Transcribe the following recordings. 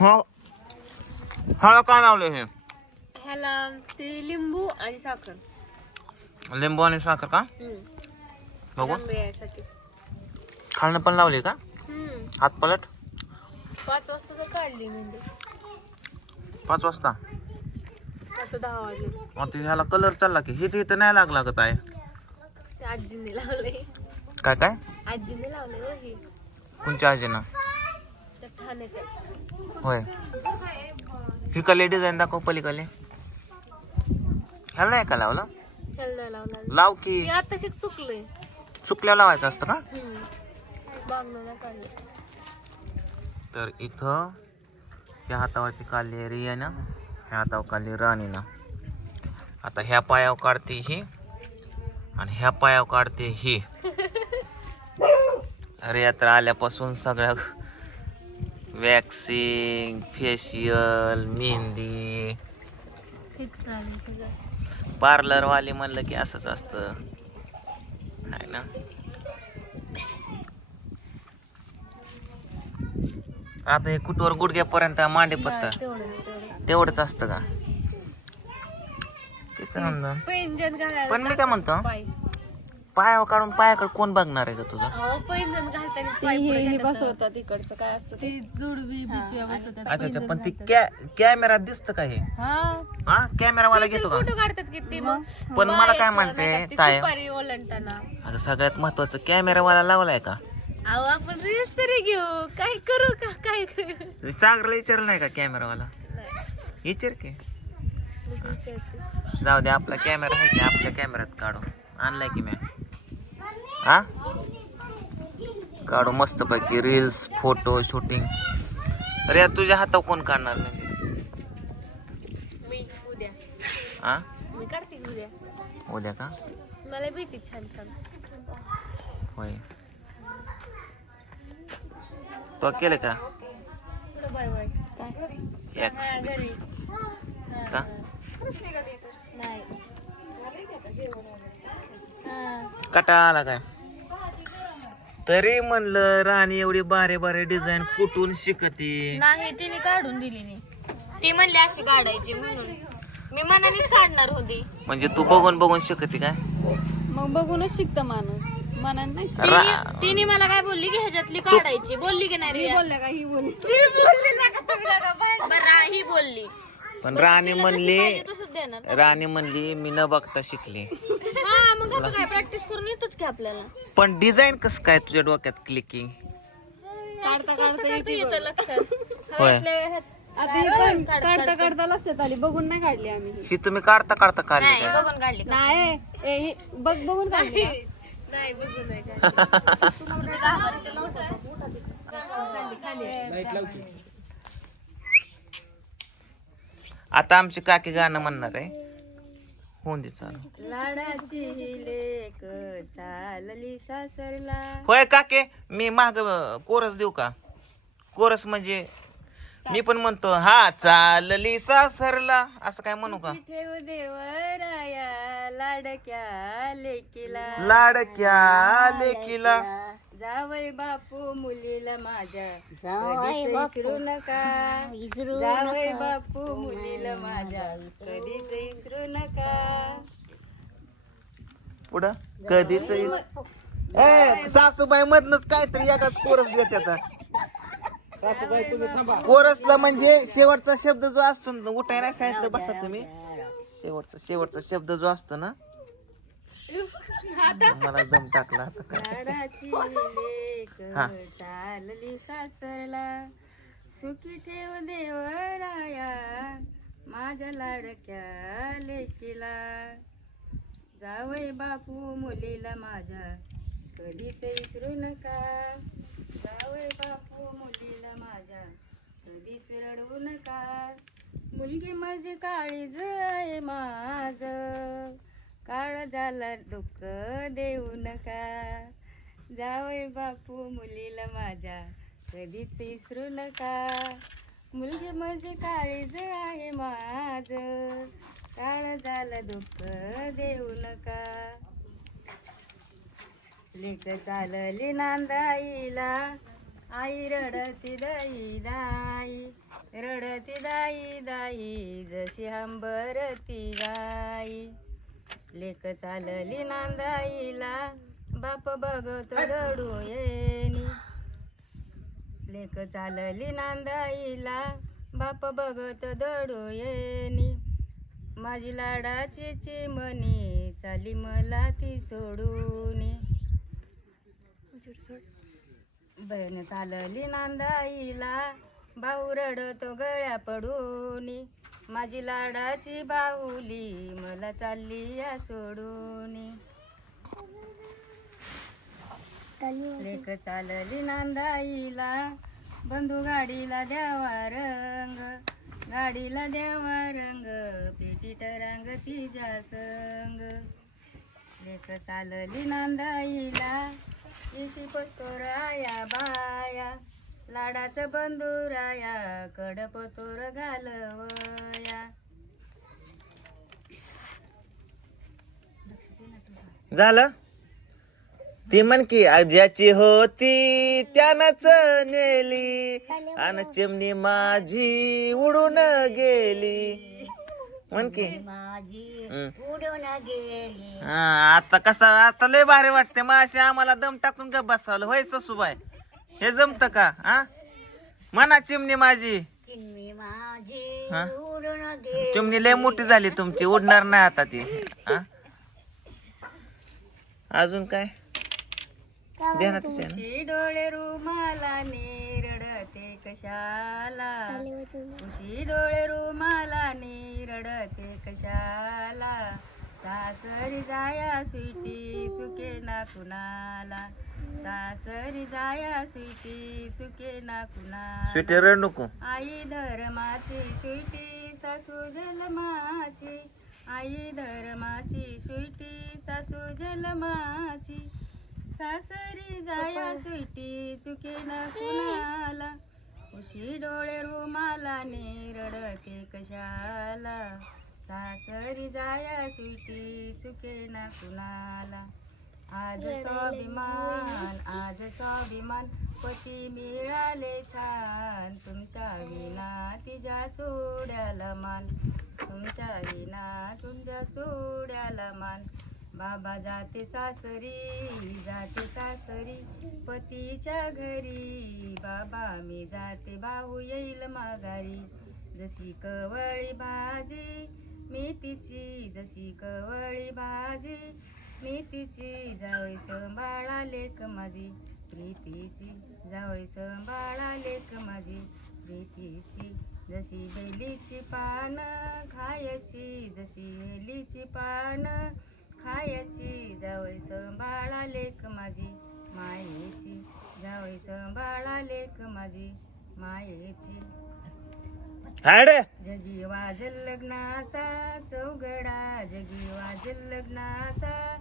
हो? हळद काय लावले हे? ह्याला ते लिंबू आणि साखर. लिंबू आणि साखर का? बघू. आंबे यासाठी खालनं पण लावली का? हम्म. हात पलट. पाच वाजता तर काढली मेहंदी पाच वाजता? आता दहा वाजले. मग ते ह्याला कलर चालला की हे इथं नाही लाग लागत आहे ते आजीने लावले. काय काय? आजीने लावले हो हे. कोणच्या आजीनं? होय. ही कले डिझाईन दाखव पलीकडे ह्याला नाही का लावलं? ह्याला नाही लावला लाव की. ते आता शिक चुकल्या लावायचं असतं का? तर इथं ह्या हातावरती काढली रियानं ह्या हातावर काढली राणीनं. आता ह्या पायावर काढते ही आणि ह्या पायावर काढते ही. रिया तर आल्यापासून सगळ्या वॅक्सिंग फेशियल मेहंदी. पार्लरवाले म्हणलं की असंच असतं. आहे ना? आता हे कुठवर गुडघ्यापर्यंत मांडे पत्ता? तेवढं तेवढं. तेवढंच असतं का? तेच घालायला पण मी काय म्हणतो? पाय काढून पायाकडे कोण बघणार आहे का तुझं? हो पैंजण घालताना पाय पुढे घेतात. ते? जुडवी बिचव्या बसवतात अच्छा अच्छा पण ती कॅ कॅमेरा दिसतं का हे? हा. हा? कॅमेरावाला घेतो का? फोटो काढतात किती मग? पण मला काय बायाचं म्हणायचंय नाही का, ती ताय? सुपारी ओलांडताना. अगं सगळ्यात महत्वाचं कॅमेरावाला लावलाय का? अहो आपण रील्स तरी घेऊ. काय करू का? काय करू? सागरला विचारलं नाही का कॅमेरावाला. विचार की. जाऊ दे आपला कॅमेरा आहे की आपल्या कॅमेऱ्यात काढू? आणलाय की मी हा? काढू मस्त पैकी रील्स फोटो शूटिंग अरे तुझ्या हातावर कोण काढणार म्हणजे? मी उद्या. हा? मी काढते की उद्या? उद्या का? मला भेटी छान छान. होय. तो केलं का? Bye bye. घरी. का? नाही. कटा आला काय? तरी म्हणलं राणी एवढी बारे बारे डिझाईन कुठून शिकती? नाही तिने काढून दिली नाही. ती म्हणली अशी काढायची म्हणून. मी मनानेच काढणार होती. म्हणजे तू बघून बघून शिकती काय? मग बघूनच शिकत माणूस. मनात नाही शिकत. रा- तिने मला काय बोलली की ह्याच्यातली काढायची. बोलली की नाही? बोलल्या का? ही बोलली. बरं, रा- ही बोलली. पण राणी म्हणली तसंच देणार राणी म्हणली मी न बघता शिकली. हा मग आता काय प्रॅक्टिस करून येतोच की आपल्याला पण डिझाईन कस काय तुझ्या डोक्यात क्लिकिंग काढता काढता येते येतं लक्षात होय ह्यातल्या ह्यात- आता ही पण काढता काढता लक्षात आली बघून नाही काढली आम्ही ही. ही तुम्ही काढता काढता काढली नाही काय बघून काढली का? नाही ए, ही बघ बघून काढली का? नाही बघून नाही काढली. आता आमची काकी गाणं म्हणणार आहे होऊन दे चालू लाडाची ही लेक चालली सासरला. होय काके मी माग कोरस देऊ का? कोरस म्हणजे मी पण म्हणतो हा चालली सासरला. असं काय म्हणू का? ठेव देवराया लाडक्या लेकीला. लाडक्या लेकीला. जावई बापू मुलीला माझ्या. कधीच विसरू नका. जावई बापू मुलीला माझ्या. कधीच विसरू नका. पुढं? कधीच विस- ए सासूबाई मधनच काहीतरी एकाच कोरस देत कोरसला म्हणजे शेवटचा शब्द जो असतो ना उठाय नाही सांगितलं बसा तुम्ही. शेवटचा शेवटचा शब्द जो असतो ना मला दम टाकला आता काय? लाडाची लेक हा. चालली सासरला. सुखी ठेव देवराया माझ्या लाडक्या लेकीला. जावई बापू मुलीला माझ्या कधीच विसरू नका. जावई बापू मुलीला माझ्या कधीच रडवू नका. मुलगी माझी काळीज आहे माझ. काळ झाला दुःख देऊ नका. जावय बापू मुलीला माझ्या कधीच विसरू नका. मुलगी माझी काळीज आहे माझ. काळ झालं दुःख देऊ नका. लेक चालली नांदाईला. आई रडती दाई दाई. रडती दाई दाई जशी हंबरती गाई. लेक चालली नांदाईला. बाप बघत रडू येणी. लेक चालली नांदाईला. बाप बघत दडू येणी. माझी लाडाची चिमणी चाली मला ती सोडून. बहीण चालली नांदाईला. भाऊ रडतो गळ्या पडून. माझी लाडाची बाहुली मला चालली या सोडून. लेख चालली नांदाईला बंधू गाडीला द्यावा रंग. गाडीला द्यावा रंग पेटी टरांग तिच्या संग. लेख चालली नांदाईला इशी पस्तोराया बाया. लाडाचं बंधुराया कडपतोर घालवया. झालं? ती म्हण की ज्याची होती त्यानंच नेली आणि चिमणी माझी उडून गेली. म्हण की. हं. हा आता कसं आता लय भारी वाटते माशी आम्हाला दम टाकून का बसावलं. होय ससूबाई? हे जमत का हा? म्हणा चिमणी माझी. हा? चिमणी लय मोठी झाली तुमची उडणार नाही आता ती हा? अजून काय? ना? उशी डोळे रुमालाने रडते कशाला? उशी डोळे रुमालाने रडते कशाला? सासरी जाया सुईटी चुके ना कुणाला? सासरी जाया सुईटी चुके ना कुणाला स्वीटी रड नको. आई धर्माची सुईटी सासू जलमाची आई धर्माची सुईटी सासू जलमाची सासरी जाया सुईटी चुके ना कुणाला. उशी डोळे रुमालाने रडते कशाला सासरी जाया सुईटी चुके ना कुणाला. आज स्वाभिमान आज स्वाभिमान पती मिळाले छान. तुमच्या विना तिच्या चोड्याला मान. तुमच्या विना तुमच्या चोड्याला मान. बाबा जाते सासरी जाते सासरी पतीच्या घरी. बाबा मी जाते भाऊ येईल माघारी. जशी कवळी भाजी मेथीची जशी कवळी भाजी मेथीची जावई संभाळा लेक माझी. प्रीतीची जावई संभाळा लेक माझी. प्रीतीची जशी बेलीची पानं खायची जशी हेलीची पानं खायची जावई संभाळा लेक माझी. मायेची जावई संभाळा लेक माझी. मायेची. जगी वाजल लग्नाचा चौघडा जगी वाजल लग्नाचा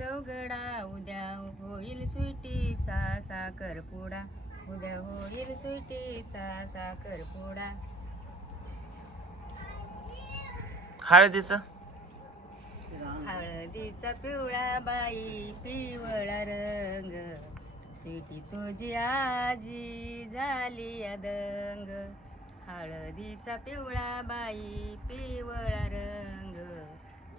चौघडा उद्या होईल सुईटीचा साखरपुडा उद्या होईल सुईटीचा साखरपुडा हळदीचं? हळदीचा पिवळा बाई पिवळा रंग. सिटी तुझी आजी झाली अदंग. हळदीचा पिवळा बाई पिवळा रंग.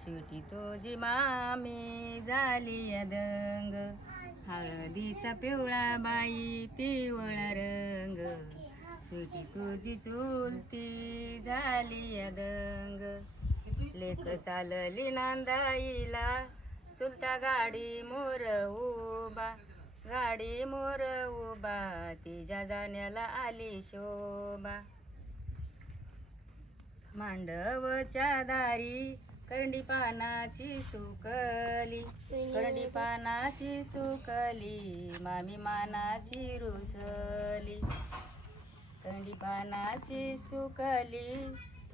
शेवटी तुझी मामी झाली अदंग. हळदीचा पिवळा बाई पिवळा रंग. शेवटी तुझी चुलती झाली अदंग. लेख चालली नांदाईला चुलता गाडी मोर उबा गाडी मोर उबा तिच्या जाण्याला आली शोभा. मांडवच्या दारी करंडी पानाची सुकली करंडी पानाची सुकली मामी मानाची रुसली करंडी पानाची सुकली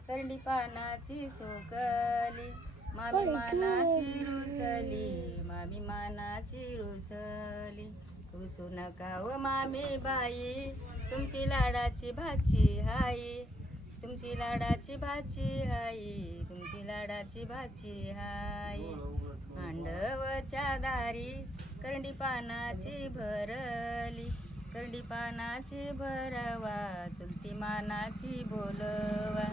करंडी पानाची सुकली मामी मानाची रुसली मामी मानाची रुसली रुसू नका व मामी बाई तुमची लाडाची भाची हाई. तुमची लाडाची भाची हाई तुमची लाडाची भाची हाई मांडवच्या दारी करंडी पानाची भरली करंडी पानाची भरवा चुलती मानाची बोलवा.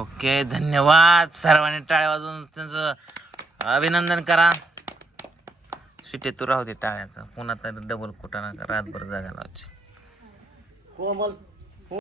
ओके धन्यवाद. सर्वांनी टाळ्या वाजवून त्यांचं अभिनंदन करा. सुटे तू राहू दे टाळ्याचं. पुन्हा तर डबल कुटाणा रातभर जागा लावायची कोमल